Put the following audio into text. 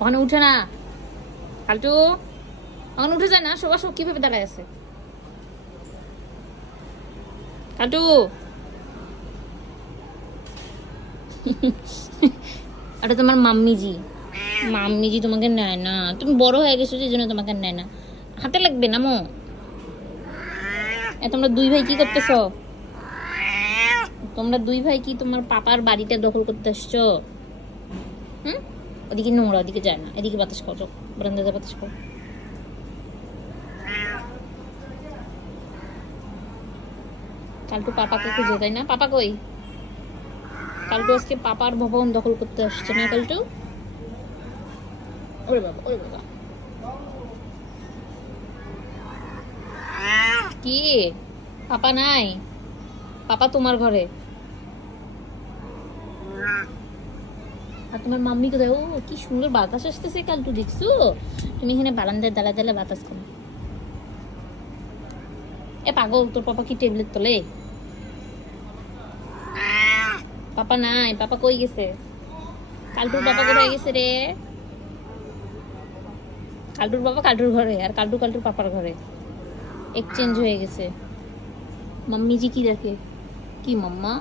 ওখানে উঠে না কালটু, ওখানে উঠে যায় না। সবার সব কিভাবে দাঁড়ায় আছে কালটু? এটা তোমার মাম্মিজি, মাম্মিজি তোমাকে নেয় না। তুমি বড় হয়ে গেছো যে জন্য তোমাকে নেয় না। হাতে লাগবে না মো। তোমরা দুই ভাই কি করতেছ? তোমরা দুই ভাই কি তোমার পাপার বাড়িটা দখল করতে আসছো? হুম, ওদিকে নোংরা, ওদিকে যায় না, এদিকে বাতাস খাও, চোখ বারান্দাতে বাতাস খাও। কালটু পাপাকে খুঁজে, তাই না? পাপা কই? কালটু আজকে পাপার ভবন দখল করতে আসছে না কালটু? ওরে বাবা, ওরে বাবা, কি পাপা নাই? পাপা তোমার ঘরে, আর তোমার মাম্মি কোথায়? ও কি সুন্দর বাতাস আসতেছে কালটু, দেখছো? তুমি এখানে বারান্দায় দাঁড়া দাঁড়া বাতাস খাও। এ পাগল, তোর পাপা কি টেবিলের তলে? পাপা নাই, পাপা কই গেছে? কালটুর পাপা কোথায় গেছে রে? কালটুর পাপা কালটুর ঘরে, আর কালটু কালটুর পাপার ঘরে এক্সচেঞ্জ হয়ে গেছে। মাম্মি জি কি দেখে? কি মাম্মা?